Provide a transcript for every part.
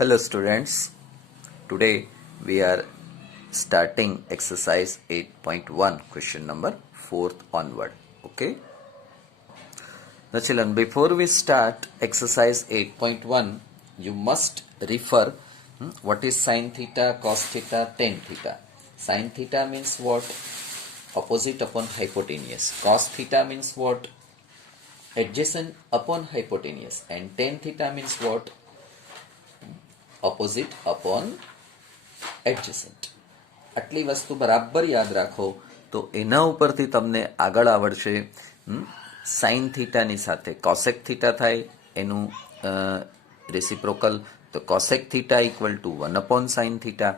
Hello students, today we are starting exercise 8.1 question number 4th onward. Okay. Now children, before we start exercise 8.1, you must refer what is sin theta, cos theta, tan theta. Sin theta means what? Opposite upon hypotenuse. Cos theta means what? Adjacent upon hypotenuse. And tan theta means what? Opposite upon એડજસન્ટ. આટલી વસ્તુ બરાબર યાદ રાખો તો એના ઉપરથી તમને આગળ આવડશે. સાઇન થીટાની સાથે કોસેક થીટા થાય એનું રેસિપ્રોકલ, તો cosec theta equal to 1/sin theta,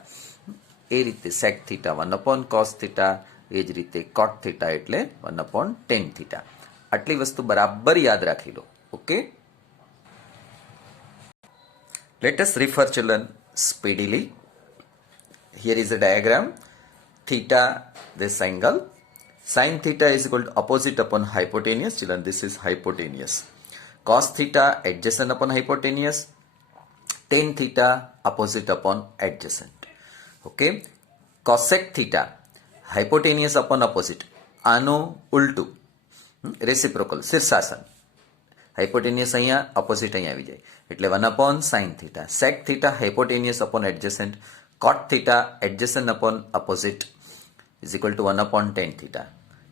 એ રીતે સેક થીટા 1/cos થીટા, એ જ રીતે કોટ થીટા એટલે 1/tan થીટા. આટલી વસ્તુ બરાબર યાદ રાખી લો. Okay, let us refer children speedily. Here is a diagram. Theta, this angle. Sin theta is equal to opposite upon hypotenuse. Children, this is hypotenuse. Cos theta adjacent upon hypotenuse. Tan theta opposite upon adjacent. Okay. Cosec theta hypotenuse upon opposite. આનો ઉલટું, રેસિપ્રોકલ, શીર્ષાસન. હાઇપોટેનિયસ અહીંયા, ઓપોઝિટ અહીંયા આવી જાય એટલે 1/sin theta. Sec theta hypotenuse upon adjacent. Cot theta adjacent upon opposite is equal to 1/tan theta.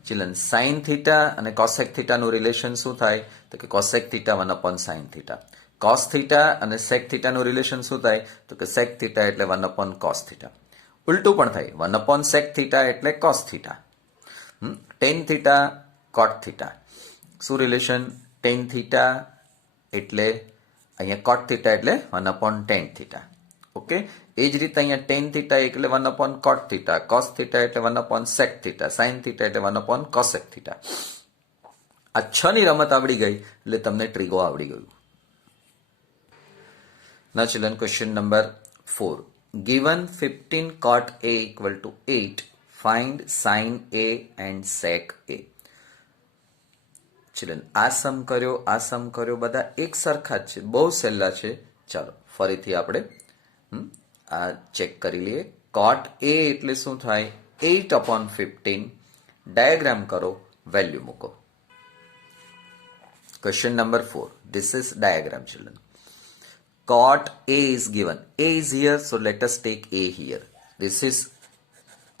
Children, sine theta અને cosec થીટાનું રિલેશન શું થાય? તો કે cosec theta 1/sin theta. Cos theta અને સેક થીટાનું રિલેશન શું થાય? તો કે સેક થીટા એટલે 1/cos થીટા. ઉલટું પણ થાય, 1/sec થીટા એટલે cos theta. tan theta cot theta. શું રિલેશન? tan થીટા એટલે અહીંયા cot થીટા એટલે 1/tan થીટા. ઓકે, એ જ રીતે અહીંયા tan થીટા એટલે 1/cot થીટા, cos થીટા એટલે 1/sec થીટા, sin થીટા એટલે 1/cosec થીટા. આ 6 ની રમત આવડી ગઈ એટલે તમને ટ્રીગો આવડી ગયું. Now children, question number 4. Given 15 cot A equal to 8, find sin A and sec A. Children, આ સમ કર્યો બધા એક સરખા જ છે, બહુ સહેલા છે. ચાલો ફરીથી આપણે આ ચેક કરી લઈએ. કોટ એ એટલે શું થાય? 8/15. ડાયાગ્રામ કરો, વેલ્યુ મૂકો. Question number 4. This is diagram children. Cot A is given. A is here, so let us take A here. This is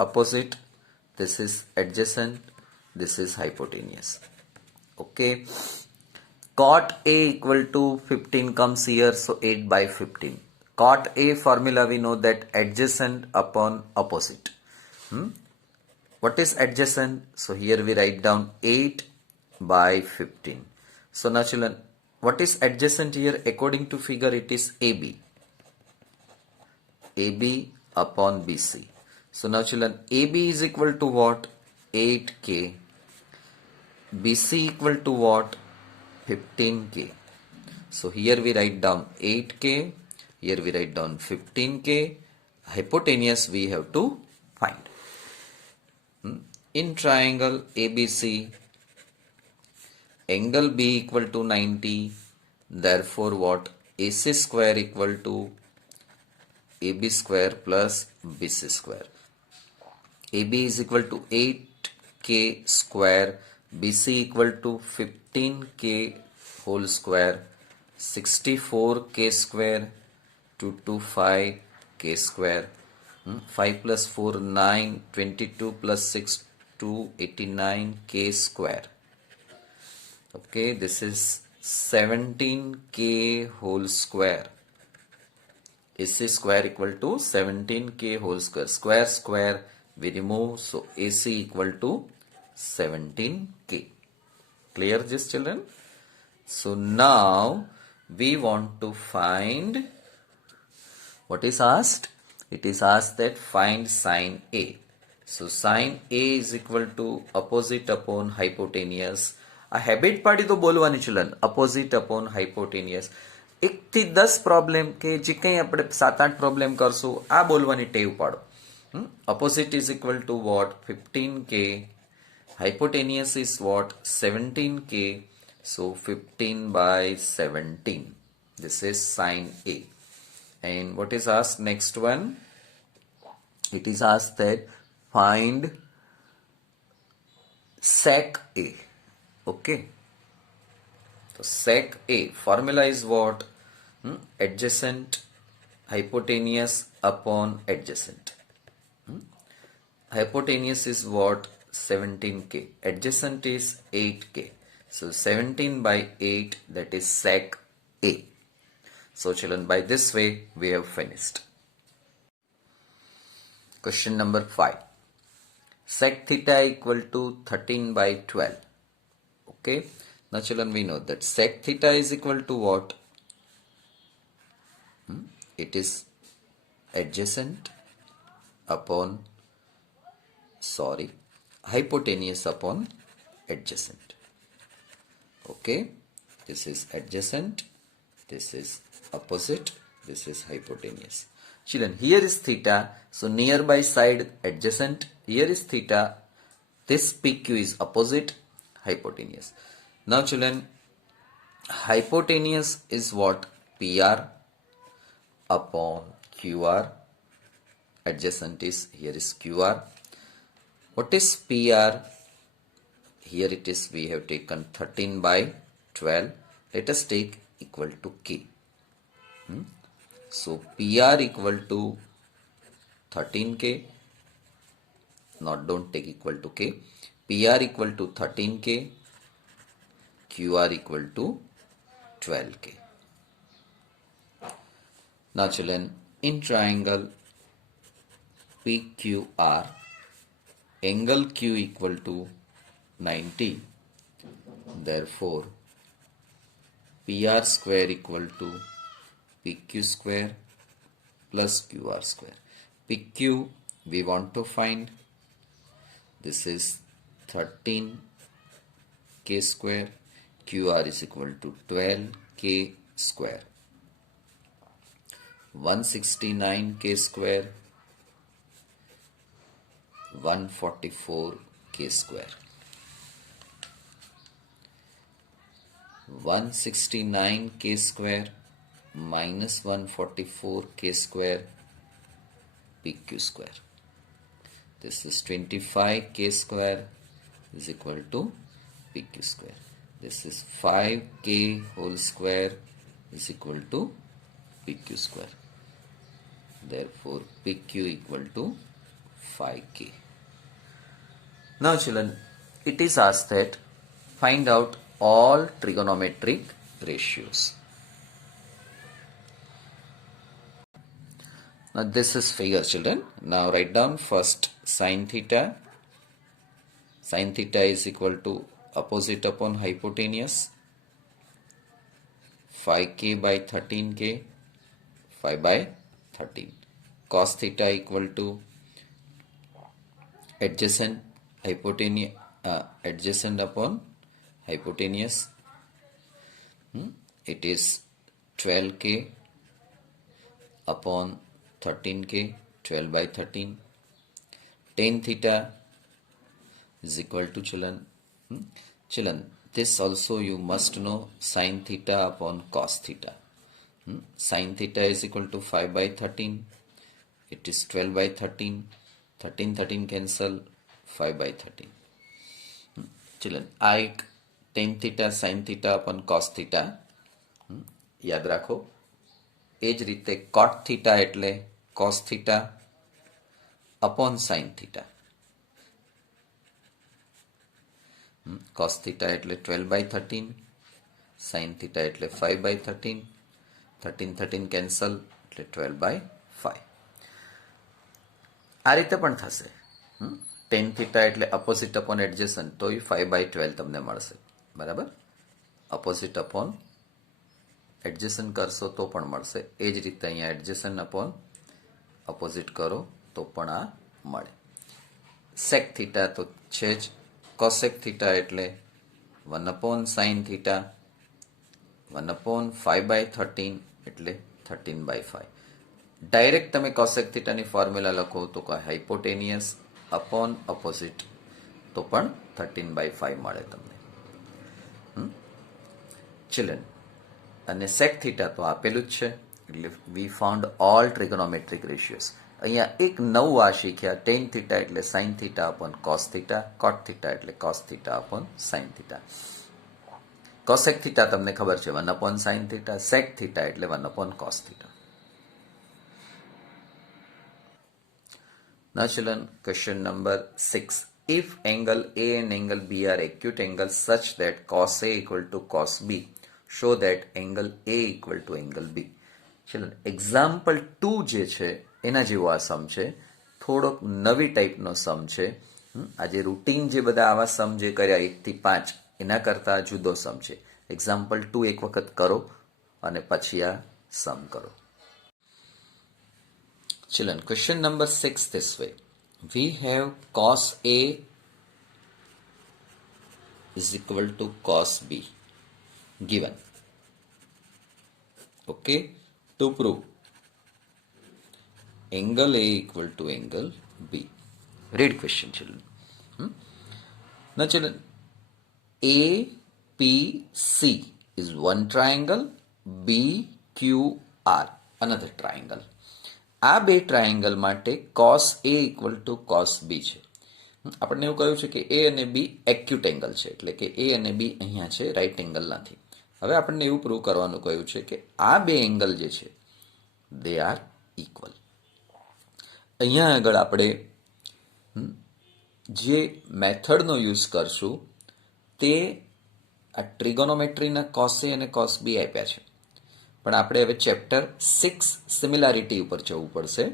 opposite, this is adjacent, this is hypotenuse. Okay, cot A equal to 15 comes here, so 8/15. Cot A formula we know that adjacent upon opposite. What is adjacent? So here we write down 8/15. So now children, what is adjacent here? According to figure it is AB. AB upon BC. So now children, AB is equal to what? 8K. BC equal to what? 15K. So here we write down 8K, here we write down 15K. Hypotenuse we have to find. In triangle ABC, angle B equal to 90. Therefore what? AC square equal to AB square plus BC square. AB is equal to 8K square, BC equal to 15K whole square, 64K square, 225K square. 5 plus 4, 9, 22 plus 6, 289K square. Okay, this is 17K whole square. AC square equal to 17K whole square. Square square we remove, so AC equal to 17K. Clear this children? So now we want to find, what is asked? It is asked that find sin A. So sin A is equal to opposite upon hypotenuse. આ હેબિટ પાડી તો બોલવાની children, opposite upon hypotenuse. 1 થી 10 પ્રોબ્લેમ કે જે કંઈ આપણે 7-8 પ્રોબ્લેમ કરશું, આ બોલવાની ટેવ પાડો. Opposite is equal to what? 15K. Hypotenuse is what? 17K. So 15/17. This is sin A. And what is asked next one? It is asked that find sec A. Okay. So sec A formula is what? Adjacent hypotenuse upon adjacent. Hypotenuse is what? 17k. Adjacent is 8k. So 17 by 8, that is sec A. So children, by this way we have finished. Question number 5. Sec theta equal to 13 by 12. Okay. Now children, we know that sec theta is equal to what? It is adjacent upon, hypotenuse upon adjacent. Okay. This is adjacent, this is opposite, this is hypotenuse. Children, here is theta, so nearby side adjacent, here is theta, this PQ is opposite, hypotenuse. Now children, hypotenuse is what? PR upon QR, adjacent is, here is QR. What is PR? Here it is, we have taken 13 by 12. Let us take equal to K. So PR equal to 13K. Don't take equal to K. PR equal to 13K. QR equal to 12K. Now children, in triangle PQR, angle Q equal to 90. Therefore, PR square equal to PQ square plus QR square. PQ we want to find. This is 13K square. QR is equal to 12K square. 169K square. 144K square. 169K square minus 144K square, PQ square. This is 25K square is equal to PQ square. This is 5K whole square is equal to PQ square. Therefore, PQ equal to 5K. Now children, it is asked that find out all trigonometric ratios. Now this is figure children. Now write down first sin theta. Sin theta is equal to opposite upon hypotenuse. 5K by 13K. 5 by 13. Cos theta equal to adjacent hypotenuse, adjacent upon hypotenuse. It is 12K upon 13K, 12 by 13. Tan theta is equal to children. This also you must know, sin theta upon cos theta. Sin theta is equal to 5 by 13. It is 12 by 13. 13 cancel, 5 by 13. ચલો આ એક tan theta sin theta upon cos theta યાદ રાખો. એ જ રીતે cot theta એટલે cos theta upon sin theta. cos theta એટલે 12 by 13, sin theta એટલે 5 by 13. 13 કેન્સલ એટલે 12 by 5. આ રીતે પણ થશે. tan theta એટલે opposite upon adjacent, તો એ 5 by 12 તમને મળશે. બરાબર, opposite upon adjacent કરશો તો પણ મળશે. એ જ રીતે અહીંયા adjacent upon opposite કરો તો પણ આ મળે. sec theta તો છે જ. cosec theta એટલે 1 upon sin theta, 1 upon 5 by 13 એટલે 13 by 5. ડાયરેક્ટ તમે cosec theta ની ફોર્મ્યુલા લખો તો હાઇપોટેનિયસ upon opposite તો પણ 13 by 5 મળે તમને. ચિલ્ડ્રન, અને sec theta તો આપેલું જ છે એટલે we found all trigonometric ratios. અહીંયા એક નવું આ શીખ્યા, ટેન થીટા એટલે sine theta upon cos theta, cot theta એટલે cos theta upon sine theta. Cosec theta તમને ખબર છે 1 upon sine theta, sec theta એટલે 1 upon cos theta. Now children, question number 6. If angle A and angle B are acute angles such that cos A equal to cos B, show that angle A equal to angle B. ચલો એક્ઝામ્પલ 2 જે છે એના જેવો આ સમ છે, થોડોક નવી ટાઈપનો સમ છે. આજે રૂટીન જે બધા આવા સમ જે કર્યા 1 થી 5 એના કરતાં જુદો સમ છે. એક્ઝામ્પલ 2 એક વખત કરો અને પછી આ સમ કરો. Children, question number 6 this way. We have cos A is equal to cos B given. Okay, to prove angle A equal to angle B. Read question, children. Now, children, APC is one triangle, BQR another triangle. આ બે ટ્રાયેંગલ માટે cos A equal to cos B છે. આપણને એવું કહ્યું છે કે A અને B એક્યુટ એંગલ છે, એટલે કે A અને B અહીંયા છે, રાઈટ એંગલ નથી. હવે આપણને એવું પ્રૂવ કરવાનું કહ્યું છે કે આ બે એંગલ જે છે દે આર ઇક્વલ. અહીંયા આગળ આપણે જે મેથડનો યુઝ કરશું તે આ ટ્રિગોનોમેટ્રીના cos A અને cos B આપ્યા છે, પણ આપણે હવે ચેપ્ટર 6 સિમિલારિટી ઉપર જવું પડશે.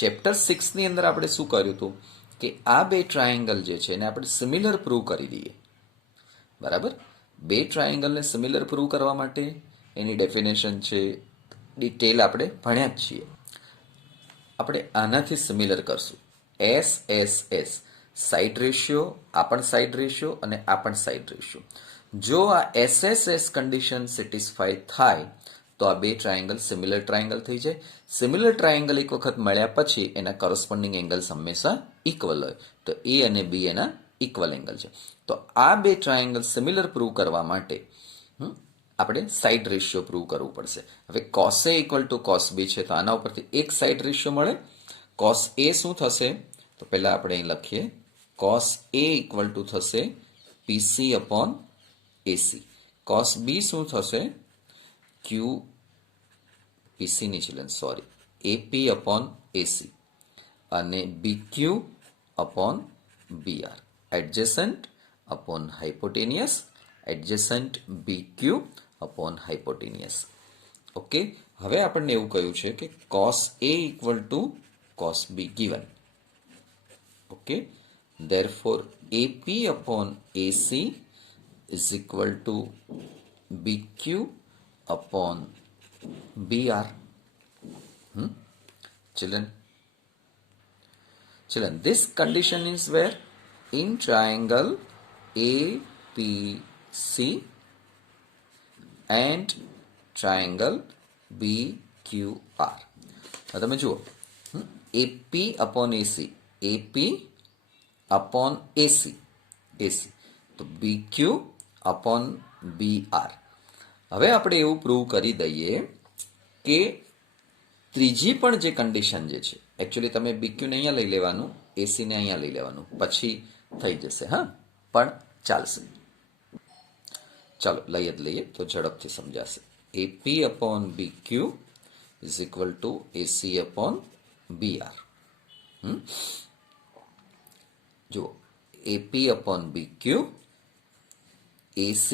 ચેપ્ટર 6ની અંદર આપણે શું કર્યું હતું કે આ બે ટ્રાયેંગલ જે છે એને આપણે સિમિલર પ્રૂવ કરી દઈએ. બરાબર, બે ટ્રાયેંગલને સિમિલર પ્રૂવ કરવા માટે એની ડેફિનેશન છે, ડિટેલ આપણે ભણ્યા જ છીએ. આપણે આનાથી સિમિલર કરશું. SSS સાઇડ રેશિયો, આ પણ સાઇડ રેશિયો અને આ પણ સાઇડ રેશિયો. જો આ SSS કન્ડિશન સેટિસ્ફાય થાય તો આ બે ટ્રાયેંગલ સિમિલર ટ્રાયેંગલ થઈ જાય. સિમિલર ટ્રાયેંગલ એક વખત મળ્યા પછી એના કરસ્પોન્ડિંગ એંગલ્સ હંમેશા ઇક્વલ હોય, તો એ અને બી એના ઇક્વલ એંગલ છે. તો આ બે ટ્રાયેંગલ સિમિલર પ્રૂવ કરવા માટે આપણે સાઇડ રેશિયો પ્રૂવ કરવું પડશે. હવે cos A equal to cos B છે, તો આના ઉપરથી એક સાઇડ રેશિયો મળે. cos A શું થશે, તો પહેલા આપણે અહીં લખીએ, cos A ઇક્વલ ટુ થશે PC upon AC. cos B શું થશે, PC ની children sorry AP upon AC અને BQ upon BR. Adjacent upon hypotenuse, adjacent BQ upon hypotenuse. Okay, હવે આપણને એવું કહ્યું છે કે cos A equal to cos B given. Okay, therefore AP upon AC is equal to BQ upon BR. Children, this condition is where in triangle APC and triangle BQR. હવે તમે જુઓ, AP upon AC, AP upon AC, તો BQ upon BR. હવે આપણે એવું પ્રૂવ કરી દઈએ કે ત્રીજી પણ જે કન્ડિશન જે છે, એકચ્યુઅલી તમે BQ ને અહીંયા લઈ લેવાનું, AC ને અહીંયા લઈ લેવાનું, પછી થઈ જશે. હા, પણ ચાલશે. ચાલો લઈએ જ લઈએ તો ઝડપથી સમજાશે. AP upon BQ is equal two AC upon BR. જુઓ, AP upon BQ, AC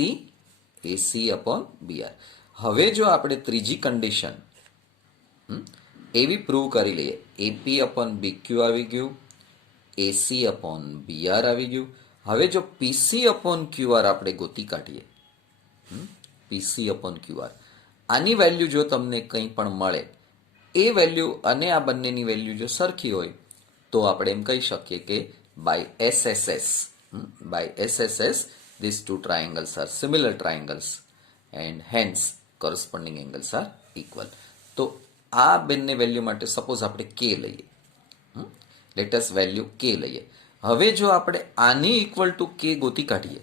upon BR. હવે જો આપણે ત્રીજી કન્ડિશન એવી પ્રૂવ કરી લઈએ, AP અપોન BQ આવી ગયું, AC અપોન BR આવી ગયું. હવે જો PC અપોન QR આપણે ગોતી કાઢીએ, PC અપોન QR, આની વેલ્યુ જો તમને કંઈ પણ મળે, એ વેલ્યુ અને આ બંનેની વેલ્યુ જો સરખી હોય તો આપણે એમ કહી શકીએ કે by SSS these two triangles are similar triangles and hence corresponding angles are equal. તો આ બંને વેલ્યુ માટે સપોઝ આપણે K લઈએ, લેટેસ્ટ વેલ્યુ K લઈએ. હવે જો આપણે આની ઇક્વલ ટુ K ગોતી કાઢીએ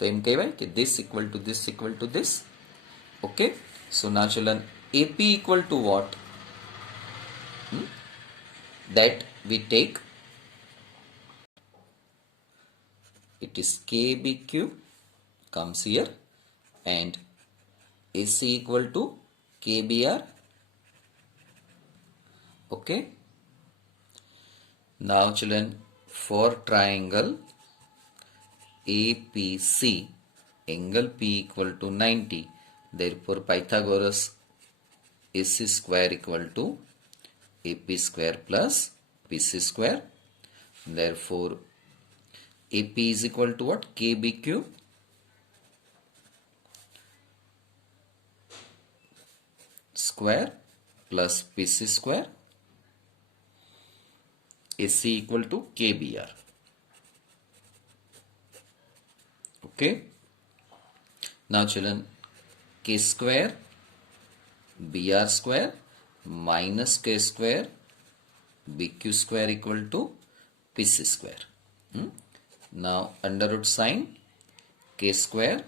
તો એમ કહેવાય કે this equal to this equal to this. Okay, so now children AP equal to what? That we take, it is KBQ comes here, and AC equal to KBR. Okay. Now children, for triangle APC, angle P equal to 90. Therefore, Pythagoras AC square equal to AP square plus PC square. Therefore, AP is equal to what? KBQ square plus PC square. AC equal to KBR. Okay. Now children, K square BR square minus K square BQ square equal to PC square. Now under root sign, K square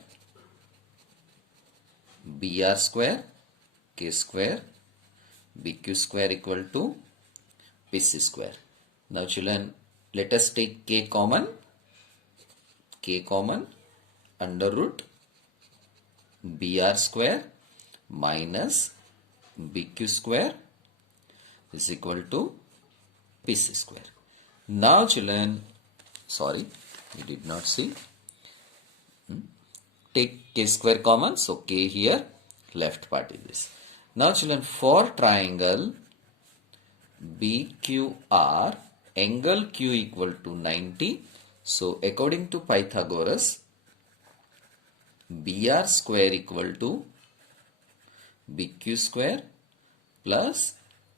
BR square K square BQ square equal to PC square. Now children, let us take K common. K common, under root BR square minus BQ square is equal to PC square. Now children, sorry, we did not see. Take K square common, so K here, left part is this. Now children, for triangle BQR, angle Q equal to 90. So according to Pythagoras, BR square equal to BQ square plus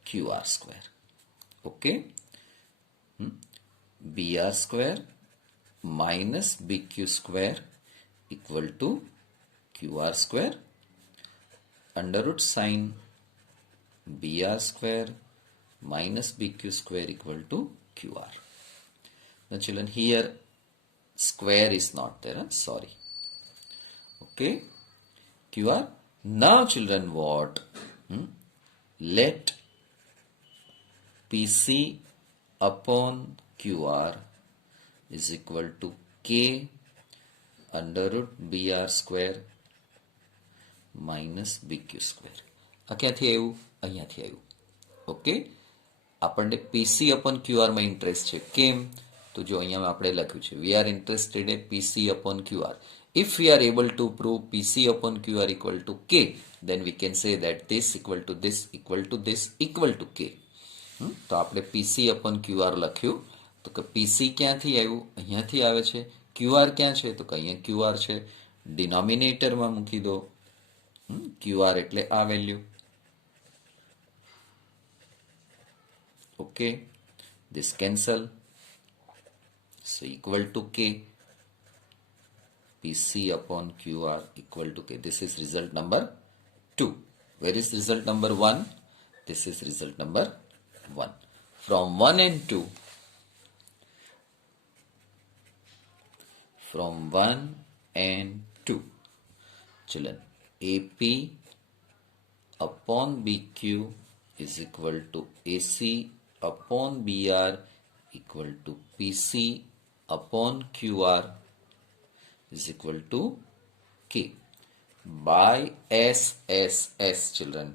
QR square. Okay. BR square minus BQ square equal to QR square. Under root sign, BR square minus BQ square equal to QR. Now children, here square is not there, sorry. Okay, QR. Now children, what? Let PC upon QR is equal to K under root BR square minus BQ square. આ ક્યાંથી આવ્યું? અહીંયાથી આવ્યું. ઓકે, આપણને PC upon QR માં ઇન્ટરેસ્ટ છે. કેમ? તો જો અહીંયા આપણે લખ્યું છે, we are interested in PC upon QR. If we are able to prove PC upon QR equal to K, then we can say that this equal to this equal to this equal to K. તો આપણે PC upon QR લખ્યું. તો કે PC ક્યાંથી આવ્યું? અહીંયાથી આવે છે. QR ક્યાં છે? તો કે અહીંયા QR છે. ડિનોમિનેટરમાં મૂકી દો. QR એટલે આ value. Okay, this cancel. So equal to K. PC upon QR equal to K. This is result number 2. Where is result number 1? This is result number 1. From 1 and 2. From 1 and 2. Children, AP upon BQ is equal to AC upon BR equal to PC upon QR is equal to K by SSS, children.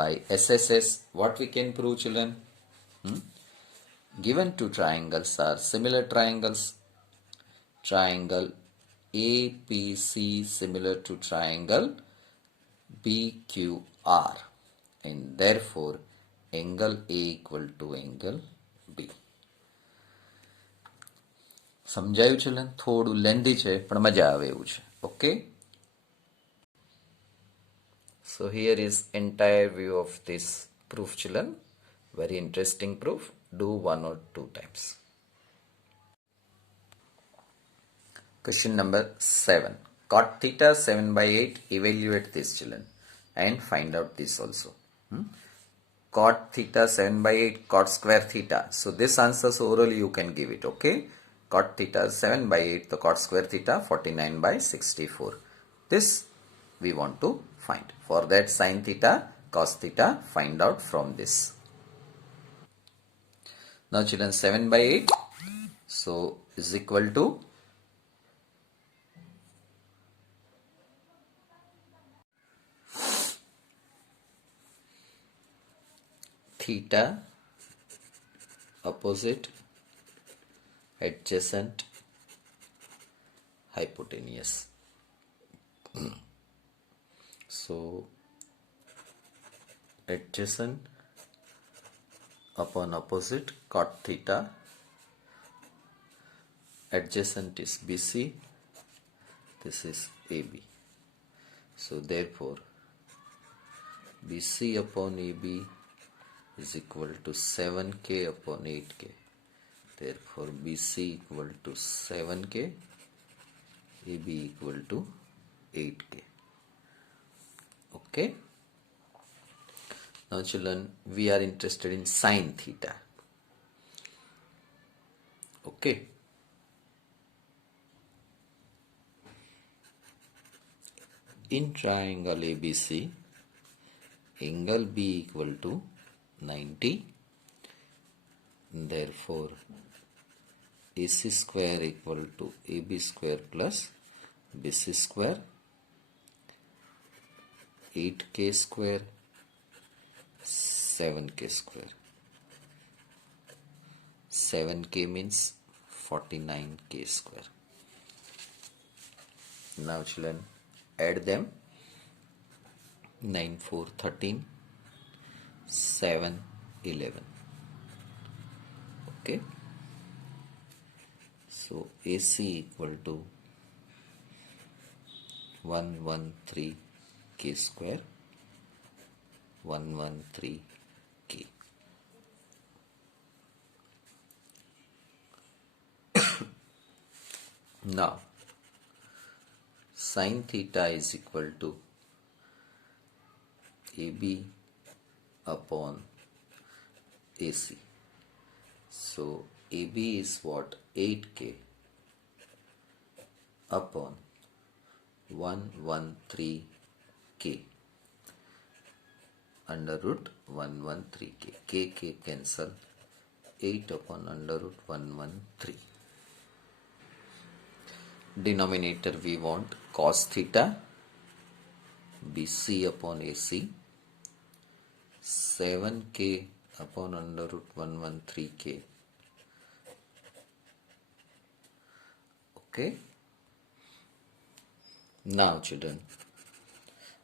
By SSS, what we can prove, children? Given two triangles are similar triangles. Triangle APC similar to triangle BQR, and therefore angle A equal to angle B. સમજાયું ચિલ્ડ્રન? થોડું લેન્ધી છે પણ મજા આવે એવું છે. Okay, so here is entire view of this proof, children. Very interesting proof. Do 1 or 2 times. Question number 7. Cot theta 7/8. Evaluate this, children, and find out this also. Cot theta 7/8, cot square theta. So this answers orally you can give it. Okay. Cot theta 7/8, the cot square theta 49/64. This we want to find. For that, sin theta, cos theta, find out from this. Now children, 7 by 8, so is equal to theta, opposite, adjacent, hypotenuse. So adjacent upon opposite, cot theta. Adjacent is BC, this is AB. So therefore BC upon AB is equal to 7K upon 8K. Therefore BC equal to 7K, AB equal to 8K. Okay. Now children, we are interested in sin theta. Okay. In triangle ABC, angle B equal to 90. Therefore, AC square equal to AB square plus BC square, 8K square, 7K square. 7K means 49K square. Now children, add them. 9 4 13, 7 11. Okay, so AC equal to 113K square, 113K. Now sin theta is equal to AB upon AC. So AB is what? 8K upon 113K under root 113K. K cancel, 8 upon under root 113. Denominator we want cos theta, BC upon AC, 7K upon under root 113K. Okay. Now children,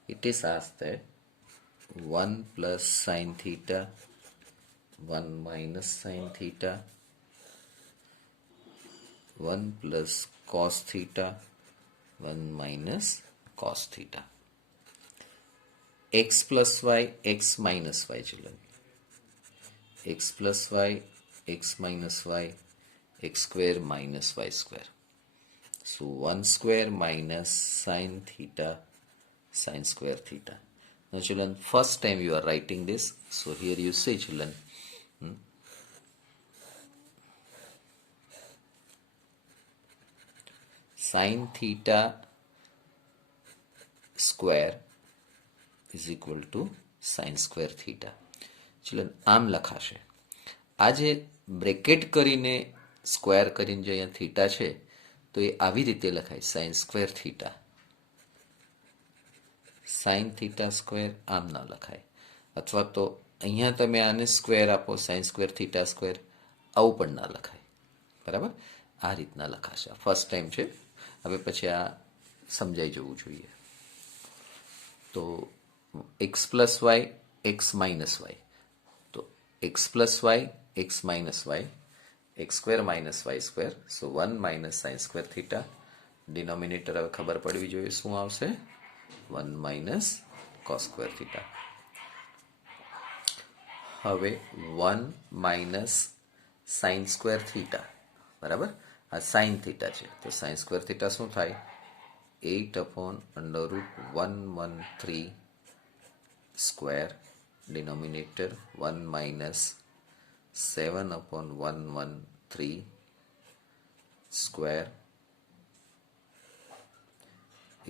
it is asked that 1 plus sin theta, 1 minus sin theta, 1 plus cos theta, 1 minus cos theta. X plus y, x minus y children. X plus y, x minus y, x square minus y square. So 1 square minus sin theta, sin square theta. Now children, first time you are writing this. So here you say children, sin theta square is equal to sin square theta. Children આમ લખાશે. આ જે બ્રેકેટ કરીને સ્ક્વેર કરીને જે અહીંયા થીટા છે તો એ આવી રીતે લખાય, sign square theta. Sine theta square આમ ન લખાય. અથવા તો અહીંયા તમે આને સ્ક્વેર આપો, સાઇન સ્ક્વેર થીટા સ્ક્વેર, આવું પણ ના લખાય. બરાબર, આ રીતના લખાશે. ફર્સ્ટ ટાઈમ છે, હવે પછી આ સમજાઈ જવું જોઈએ. તો x plus y, x minus y, તો x plus y, x minus y, x square minus y square. So 1 minus sine square theta. Denominator હવે ખબર પડવી જોઈએ શું આવશે, 1 માઇનસ કોસ સ્ક્વેર થીટા. હવે 1 માઇનસ સાઇન સ્ક્વેર થીટા, બરાબર, આ સાઇન થીટા છે, તો સાઇન સ્ક્વેર થીટા શું થાય, 8 upon under root 113 square, denominator 1 minus 7 upon 113 square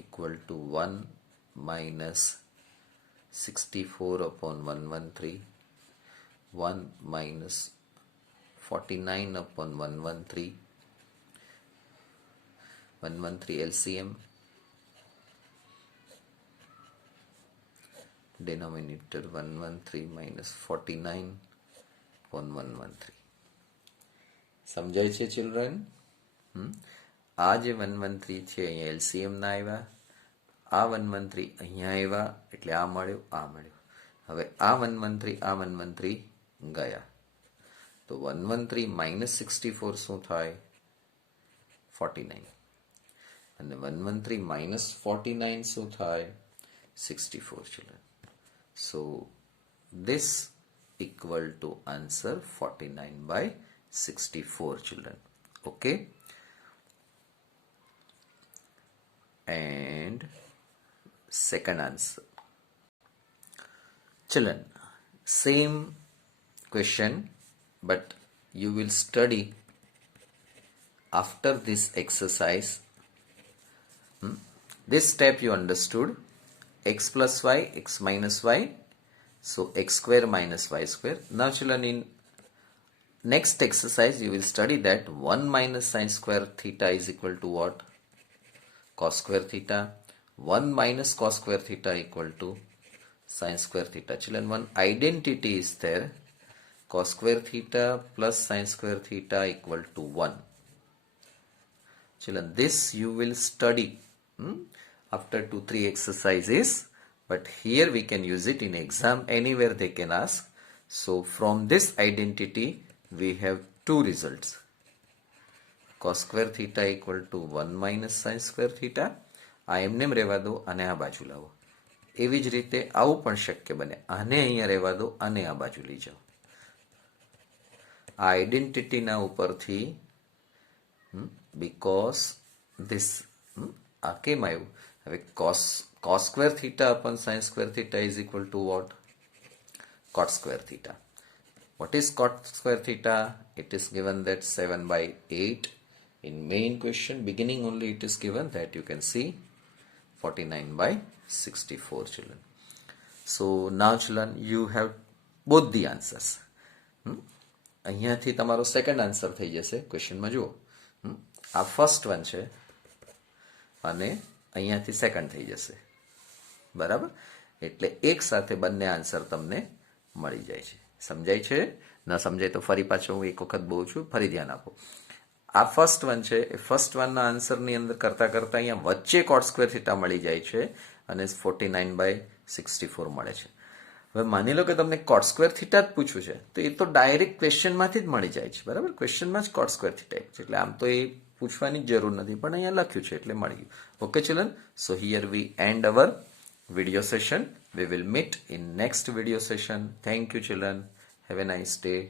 equal to 1 minus 64 upon 113, 1 minus 49 upon 113, 113 LCM, denominator 113 minus 49 upon 113. સમજાય છે ચિલ્ડ્રન? આ જે 113 છે અહીંયા એલસીએમ ના આવ્યા, આ 113 અહીંયા આવ્યા, એટલે આ મળ્યું, આ મળ્યું. હવે આ 113 ગયા, તો 113 માઇનસ 64 શું થાય? 49. અને 113 માઇનસ 49 શું થાય? 64 children. So this equal to answer 49 by 64 children. Okay. And second answer. Children, same question, but you will study after this exercise. This step you understood. X plus y, x minus y. So x square minus y square. Now children, in next exercise you will study that 1 minus sin square theta is equal to what? Cos square theta. 1 minus cos square theta equal to sin square theta. Children, one identity is there. Cos square theta plus sin square theta equal to 1. Children, this you will study after 2-3 exercises, but here we can use it in exam, anywhere they can ask. So from this identity we have two results. Cos square theta equal to 1 minus sin square theta. આ એમને રહેવા દો અને આ બાજુ લાવો. એવી જ રીતે આવું પણ શક્ય બને, આને અહીંયા રહેવા દો અને આ બાજુ લઈ જાઓ. આ આઈડેન્ટિટીના ઉપરથી બીકોઝ ધીસ આ કેમ આવ્યું? હવે cos square theta upon sin square theta is equal to what? Cot square theta. What is cot square theta? It is given that 7 by 8. In main question, beginning only it is given that you can see 49 by 64 children. So now children, you have both the answers. અહીંયાથી તમારો second answer થઈ જશે. ક્વેશ્ચનમાં જુઓ, આ first one છે અને અહીંયાથી સેકન્ડ થઈ જશે. બરાબર? એટલે એક સાથે બંને આન્સર તમને મળી જાય છે. સમજાય છે? ન સમજાય તો ફરી પાછો હું એક વખત બોલું છું, ફરી ધ્યાન આપો. આ ફર્સ્ટ વન છે, એ ફર્સ્ટ વનના આન્સરની અંદર કરતાં કરતાં અહીંયા વચ્ચે કોટ સ્ક્વેર થીટા મળી જાય છે અને 49 by 64 મળે છે. હવે માની લો કે તમને કોટ સ્ક્વેર થીટા જ પૂછવું છે, તો એ તો ડાયરેક્ટ ક્વેશ્ચનમાંથી જ મળી જાય છે. બરાબર? ક્વેશ્ચનમાં જ કોટ સ્ક્વેર થીટા એટલે આમ તો એ પૂછવાની જ જરૂર નથી, પણ અહીંયા લખ્યું છે એટલે મળી ગયું. Okay children, so here we and hour video session. We will meet in next video session. Thank you children. Have a nice day.